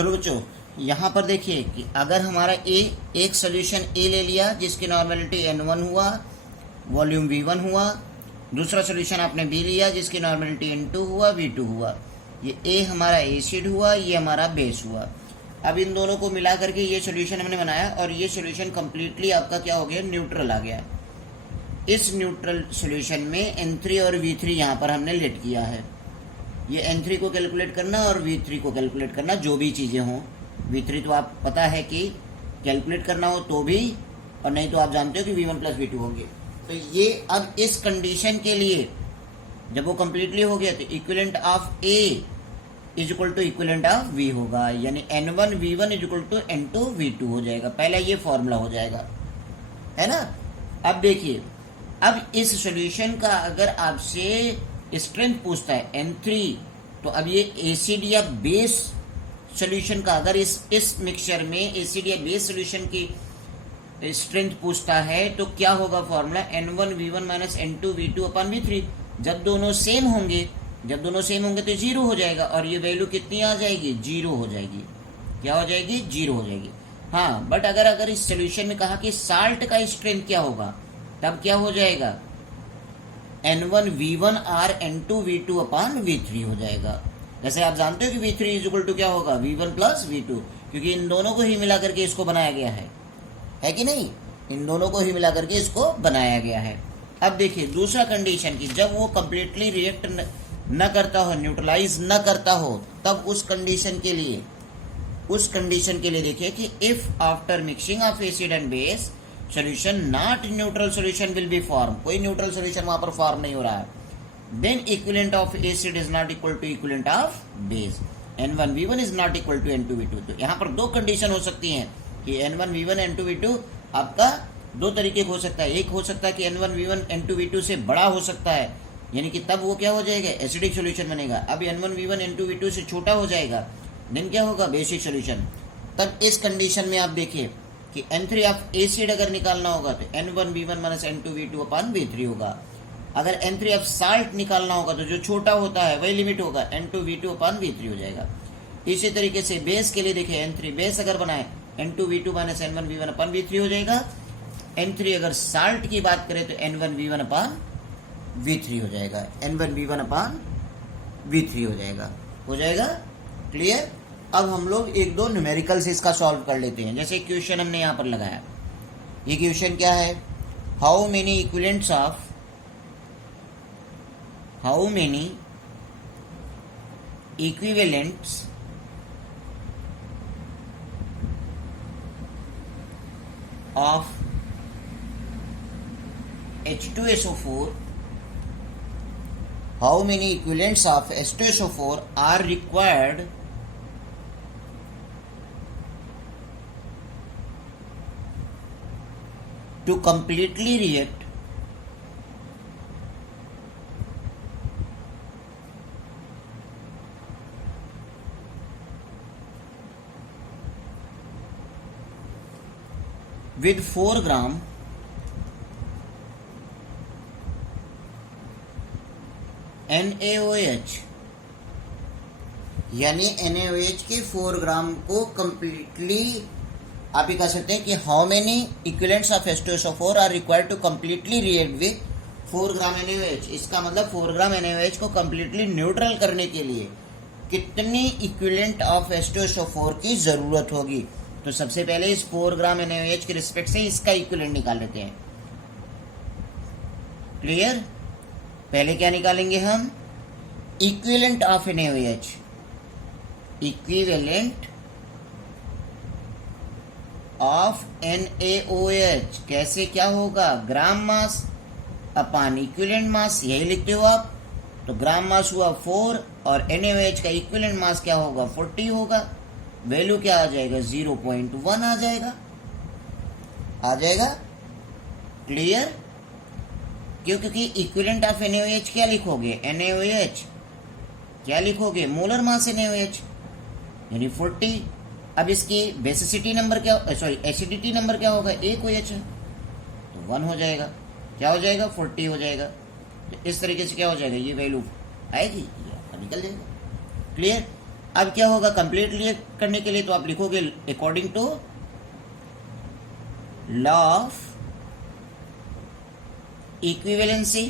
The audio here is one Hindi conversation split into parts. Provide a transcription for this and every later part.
चलो बच्चों, यहाँ पर देखिए कि अगर हमारा एक सोल्यूशन ए ले लिया जिसकी नॉर्मेलिटी n1 हुआ, वॉल्यूम v1 हुआ, दूसरा सोल्यूशन आपने बी लिया जिसकी नॉर्मेलिटी n2 हुआ, v2 हुआ। ये ए हमारा एसिड हुआ, ये हमारा बेस हुआ। अब इन दोनों को मिला करके ये सोल्यूशन हमने बनाया और ये सोल्यूशन कम्प्लीटली आपका क्या हो गया, न्यूट्रल आ गया। इस न्यूट्रल सोल्यूशन में n3 और v3 यहाँ पर हमने लेट किया है। ये n3 को कैलकुलेट करना और v3 को कैलकुलेट करना, जो भी चीज़ें हों। v3 तो आप पता है कि कैलकुलेट करना हो तो भी, और नहीं तो आप जानते हो कि v1 प्लस v2 होंगे। तो ये अब इस कंडीशन के लिए जब वो कम्प्लीटली हो गया तो equivalent of a is equal to equivalent of v होगा, यानी n1 v1 is equal to n2 v2 हो जाएगा। पहला ये फॉर्मूला हो जाएगा, है ना। अब देखिए, अब इस सॉल्यूशन का अगर आपसे स्ट्रेंथ पूछता है n3, तो अब ये एसिड या बेस सॉल्यूशन का अगर इस मिक्सचर में एसिड या बेस सॉल्यूशन की स्ट्रेंथ पूछता है तो क्या होगा formula, n1 v1 minus n2 v2 अपन v3। जब दोनों सेम होंगे तो जीरो हो जाएगा और ये वैल्यू कितनी आ जाएगी, जीरो हो जाएगी। क्या हो जाएगी, जीरो हो जाएगी। हाँ, बट अगर इस सोल्यूशन में कहा कि साल्ट का स्ट्रेंथ क्या होगा, तब क्या हो जाएगा, n1 v1 और n2 v2 अपान v3 हो जाएगा। जैसे आप जानते हो कि v3 इज इक्वल टू क्या होगा, v1 प्लस v2, क्योंकि इन दोनों को ही मिला करके इसको बनाया गया है कि नहीं, इन दोनों को ही मिला करके इसको बनाया गया है। अब देखिए दूसरा कंडीशन की, जब वो कंप्लीटली रिएक्ट न करता हो, न्यूट्रलाइज न करता हो, तब उस कंडीशन के लिए देखिए कि if after mixing of acid and base solution not neutral solution will be formed, कोई न्यूट्रल सोल्यूशन वहां पर फॉर्म नहीं हो रहा है, then equivalent of acid is not equal to equivalent of base, n1 v1 is not equal to n2 v2। तो यहाँ पर दो कंडीशन हो सकती हैं कि n1 v1 n2 v2 आपका दो तरीके हो सकता है। एक हो सकता है कि n1 v1 n2 v2 से बड़ा हो सकता है, यानी कि तब वो क्या हो जाएगा, एसिडिक सोल्यूशन बनेगा। अब n1 v1 n2 v2 से छोटा हो जाएगा, देन क्या होगा, बेसिक सोल्यूशन। तब इस कंडीशन में आप देखिए कि n3 ऑफ एसिड अगर निकालना होगा तो n1 v1 minus n2 v2 अपान v3 होगा। अगर n3 ऑफ साल्ट निकालना होगा तो जो छोटा होता है वही लिमिट होगा, n2 v2 अपान v3 हो जाएगा। इसी तरीके से बेस के लिए देखिए, n3 बेस अगर बनाए n2 v2 minus n1 v1 अपान v3 हो जाएगा। n3 अगर साल्ट की बात करें तो n1 v1 अपान v3 हो जाएगा, n1 v1 अपान v3 हो जाएगा। क्लियर। अब हम लोग एक दो न्यूमेरिकल्स इसका सॉल्व कर लेते हैं। जैसे क्वेश्चन हमने यहाँ पर लगाया, ये क्वेश्चन क्या है, how many equivalents of H2SO4, how many equivalents of H2SO4 are required to completely react with 4 gram NaOH, यानी NaOH के 4 ग्राम को कंप्लीटली आप ये कह सकते हैं कि how many equivalents of H2SO4 are required to completely react with 4 gram NaOH। इसका मतलब 4 ग्राम NaOH को कंप्लीटली न्यूट्रल करने के लिए कितनी इक्विवेलेंट ऑफ H2SO4 की जरूरत होगी। तो सबसे पहले इस 4 ग्राम NaOH के रिस्पेक्ट से इसका इक्विवेलेंट निकाल लेते हैं। क्लियर। पहले क्या निकालेंगे हम, equivalent of NaOH, equivalent of NaOH कैसे क्या होगा, ग्राम मास अपान इक्विवेलेंट मास, यही लिखते हो आप। तो ग्राम मास हुआ 4 और NaOH का इक्विवेलेंट मास क्या होगा, 40 होगा। वैल्यू क्या आ जाएगा, 0.1 आ जाएगा। क्लियर। क्योंकि इक्विवेलेंट ऑफ NaOH क्या लिखोगे, NaOH क्या लिखोगे, मोलर मास NaOH यानी 40। अब इसकी बेसिसिटी नंबर क्या, सॉरी एसिडिटी नंबर क्या होगा, AOH है तो 1 हो जाएगा। क्या हो जाएगा, 40 हो जाएगा। तो इस तरीके से क्या हो जाएगा, ये वैल्यू आएगी, ये निकल जाएगा। क्लियर। अब क्या होगा कंप्लीटली करने के लिए, तो आप लिखोगे according to law of equivalency,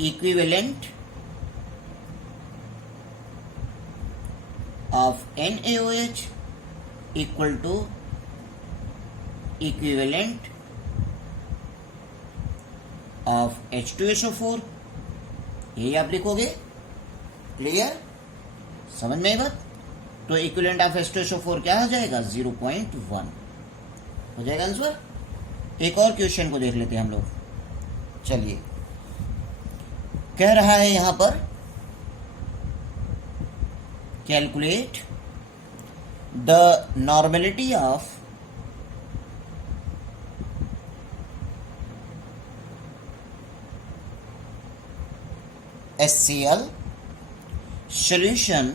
equivalent of NaOH equal to equivalent of H2SO4, यही आप लिखोगे। क्लियर, समझ में आई बात? तो इक्विवेलेंट ऑफ H2SO4 क्या हो जाएगा? 0.1 हो जाएगा आंसर। एक और क्वेश्चन को देख लेते हैं हम लोग। चलिए, कह रहा है यहां पर calculate the normality of HCl solution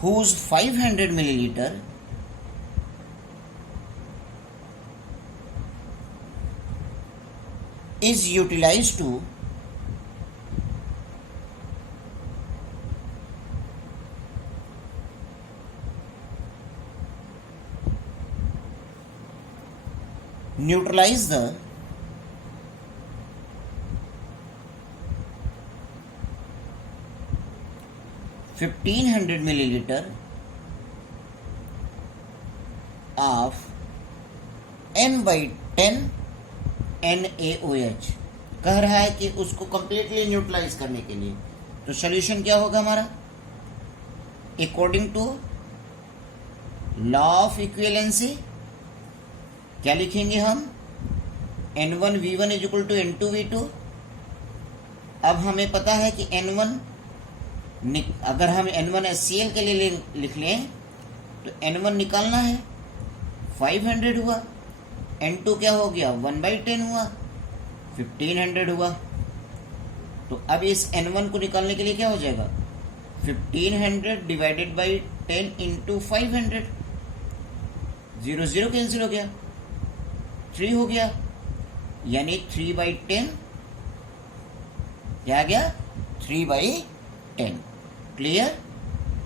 whose 500 milliliter is utilized to neutralize the (1500 milliliter of N/10 NaOH। कह रहा है कि उसको कंप्लीटली न्यूट्रलाइज करने के लिए, तो सोल्यूशन क्या होगा हमारा? According to law of equivalency क्या लिखेंगे हम? N1V1 is equal to N2V2। अब हमें पता है कि N1 अगर हम N1 HCl के लिए लिख लें तो N1 निकालना है, 500 हुआ। N2 क्या हो गया? 1/10 हुआ, 1500 हुआ। तो अब इस N1 को निकालने के लिए क्या हो जाएगा? 1500 डिवाइडेड बाई 10 इंटू 500, 0 0 कैंसिल हो गया, 3 हो गया, यानी 3/10 क्या आ गया? 3/10। क्लियर,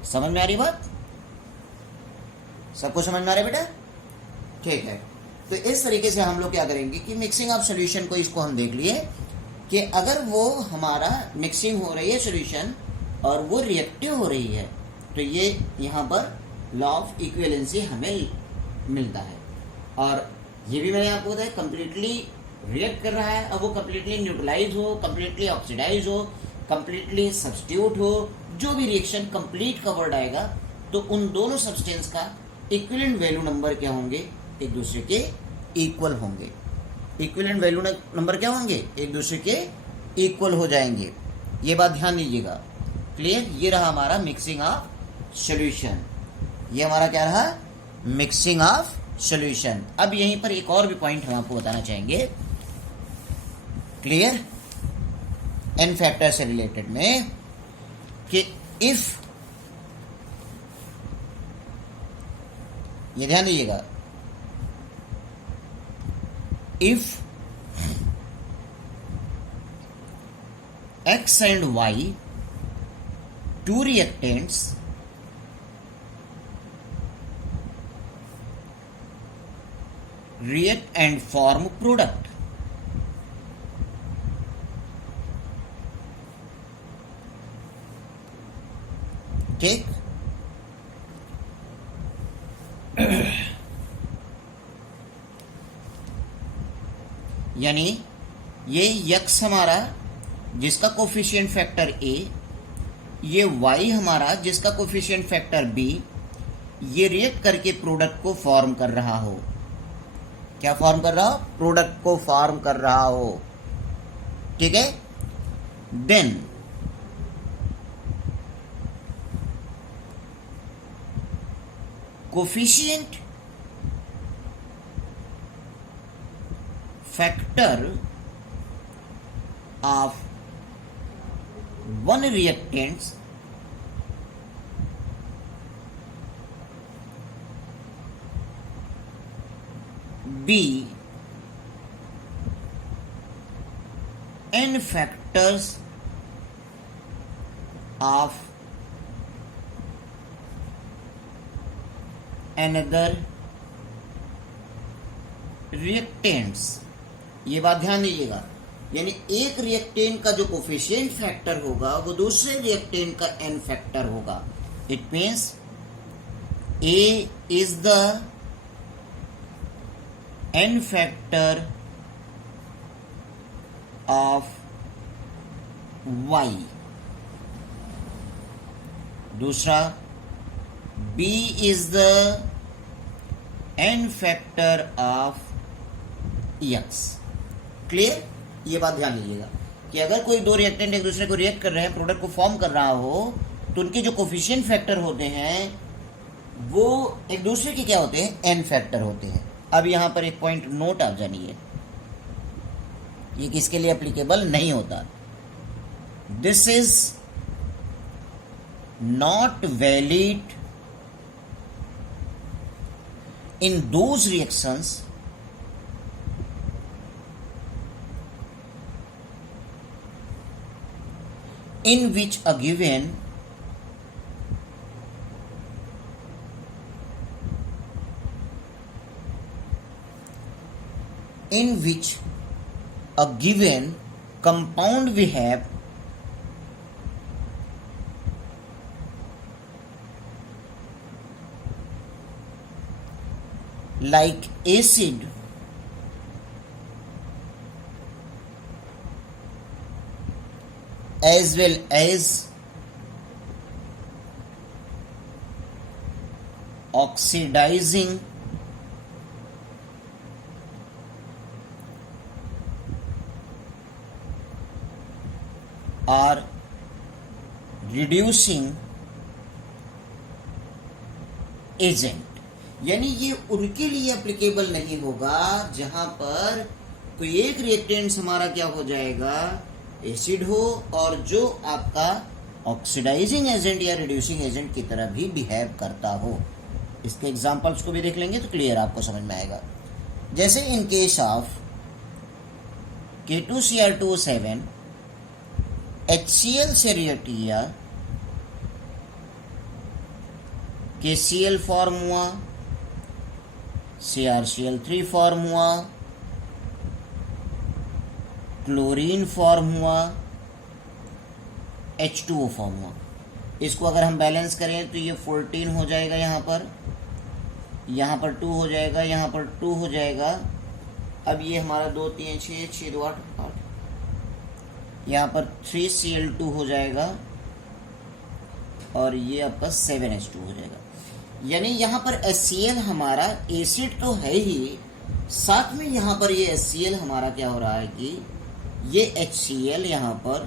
समझ में आ रही बात? सबको समझ में आ रहा है बेटा? ठीक है। तो इस तरीके से हम लोग क्या करेंगे कि मिक्सिंग ऑफ सॉल्यूशन को, इसको हम देख लिए कि अगर वो हमारा मिक्सिंग हो रही है सॉल्यूशन और वो रिएक्टिव हो रही है, तो ये यहाँ पर लॉ ऑफ इक्विवेलेंसी हमें मिलता है। और ये भी मैंने आपको बताया कंप्लीटली रिएक्ट कर रहा है, अब वो कंप्लीटली न्यूट्रलाइज हो, कंप्लीटली ऑक्सीडाइज हो, कंप्लीटली सब्स्टिट्यूट हो, जो भी रिएक्शन कंप्लीट का वर्ड आएगा, तो उन दोनों सब्सटेंस का इक्विवेलेंट वैल्यू नंबर क्या होंगे? एक दूसरे के इक्वल होंगे। इक्विवेलेंट वैल्यू नंबर क्या होंगे? एक दूसरे के इक्वल हो जाएंगे। ये बात ध्यान दीजिएगा। क्लियर, ये रहा हमारा मिक्सिंग ऑफ सॉल्यूशन। ये हमारा क्या रहा? Mixing of solution. अब यहीं पर एक और भी पॉइंट हम आपको बताना चाहेंगे। क्लियर, एन फैक्टर से रिलेटेड में कि इफ, ये ध्यान दीजिएगा, if X and Y, two reactants react and form product, ठीक? यानी ये यक्स हमारा जिसका कोफिशिएंट फैक्टर ए, ये वाई हमारा जिसका कोफिशिएंट फैक्टर बी, ये रिएक्ट करके प्रोडक्ट को फॉर्म कर रहा हो। क्या फॉर्म कर रहा हो? प्रोडक्ट को फॉर्म कर रहा हो। ठीक है, then coefficient factor of one reactants B n factors of another reactants। ये बात ध्यान दीजिएगा, यानी एक रिएक्टेंट का जो कोफिशिएंट फैक्टर होगा वो दूसरे रिएक्टेंट का n फैक्टर होगा। It means A is the n factor of y, दूसरा B is the n factor of x। Clear? ये बात ध्यान दीजिएगा कि अगर कोई दो रिएक्टेंट एक दूसरे को रिएक्ट कर रहे हैं, प्रोडक्ट को फॉर्म कर रहा हो, तो उनके जो कोफिशिएंट फैक्टर होते हैं वो एक दूसरे के क्या होते हैं, एन फैक्टर होते हैं। अब यहां पर एक पॉइंट नोट आप जानिए, ये किसके लिए एप्लीकेबल नहीं होता। This is not valid in those reactions in which a given compound we have like acid as well as oxidizing or reducing agent, यानी ये उनके लिए एप्लीकेबल नहीं होगा जहां पर कोई एक रिएक्टेंट्स हमारा क्या हो जाएगा, एसिड हो, और जो आपका ऑक्सीडाइजिंग एजेंट या रिड्यूसिंग एजेंट की तरह भी बिहेव करता हो। इसके एग्जांपल्स को भी देख लेंगे तो क्लियर आपको समझ में आएगा। जैसे in case of K2Cr2O7 HCl से रिएक्ट किया, KCl फॉर्म हुआ, CrCl3 फॉर्म हुआ, क्लोरीन फॉर्म हुआ, H2O फॉर्म हुआ। इसको अगर हम बैलेंस करें तो ये 14 हो जाएगा, यहाँ पर 2 हो जाएगा, यहाँ पर 2 हो जाएगा। अब ये हमारा 2 3 6 6 2 8 8, यहाँ पर 3Cl2 हो जाएगा और ये आपका 7H2 हो जाएगा। यानी यहाँ पर HCl हमारा एसिड तो है ही, साथ में यहाँ पर ये HCl हमारा क्या हो रहा है कि ये HCl यहाँ पर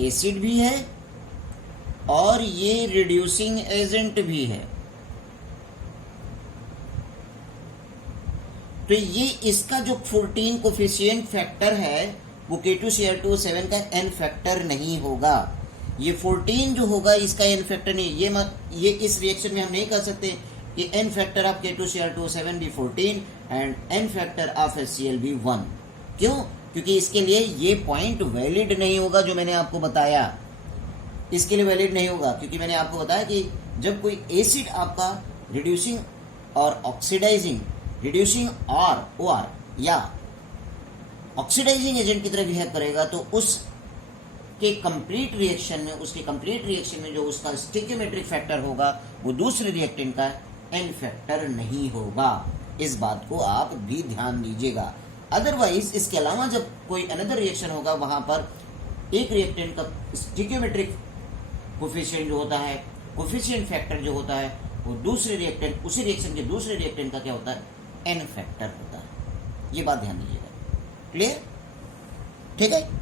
एसिड भी है और ये रिड्यूसिंग एजेंट भी है। तो ये इसका जो 14 कोफिशिएंट फैक्टर है वो K2Cr2O7 का n फैक्टर नहीं होगा। ये 14 जो होगा इसका n फैक्टर नहीं। ये इस रिएक्शन में हम नहीं कह सकते कि n फैक्टर ऑफ K2Cr2O7 भी 14 and n factor of HCl भी 1। क्यों? क्योंकि इसके लिए ये पॉइंट वैलिड नहीं होगा जो मैंने आपको बताया। इसके लिए वैलिड नहीं होगा क्योंकि मैंने आपको बताया कि जब कोई एसिड आपका रिड्यूसिंग और ऑक्सीडाइजिंग, रिड्यूसिंग और OR या ऑक्सीडाइजिंग एजेंट की तरह बिहेव करेगा तो उसके कंप्लीट रिएक्शन में जो उसका स्टिकियोमेट्रिक फैक्टर होगा वो दूसरे रिएक्टेंट का n फैक्टर नहीं होगा। इस बात को आप भी ध्यान दीजिएगा। अदरवाइज इसके अलावा जब कोई अनदर रिएक्शन होगा वहां पर एक रिएक्टेंट का स्टिकियोमेट्रिक कोफिशिएंट जो होता है, कोफिशिएंट फैक्टर जो होता है, वो दूसरे रिएक्टेंट, उसी रिएक्शन के दूसरे रिएक्टेंट का क्या होता है, n फैक्टर होता है। ये बात ध्यान दीजिएगा। क्लियर? ठीक है।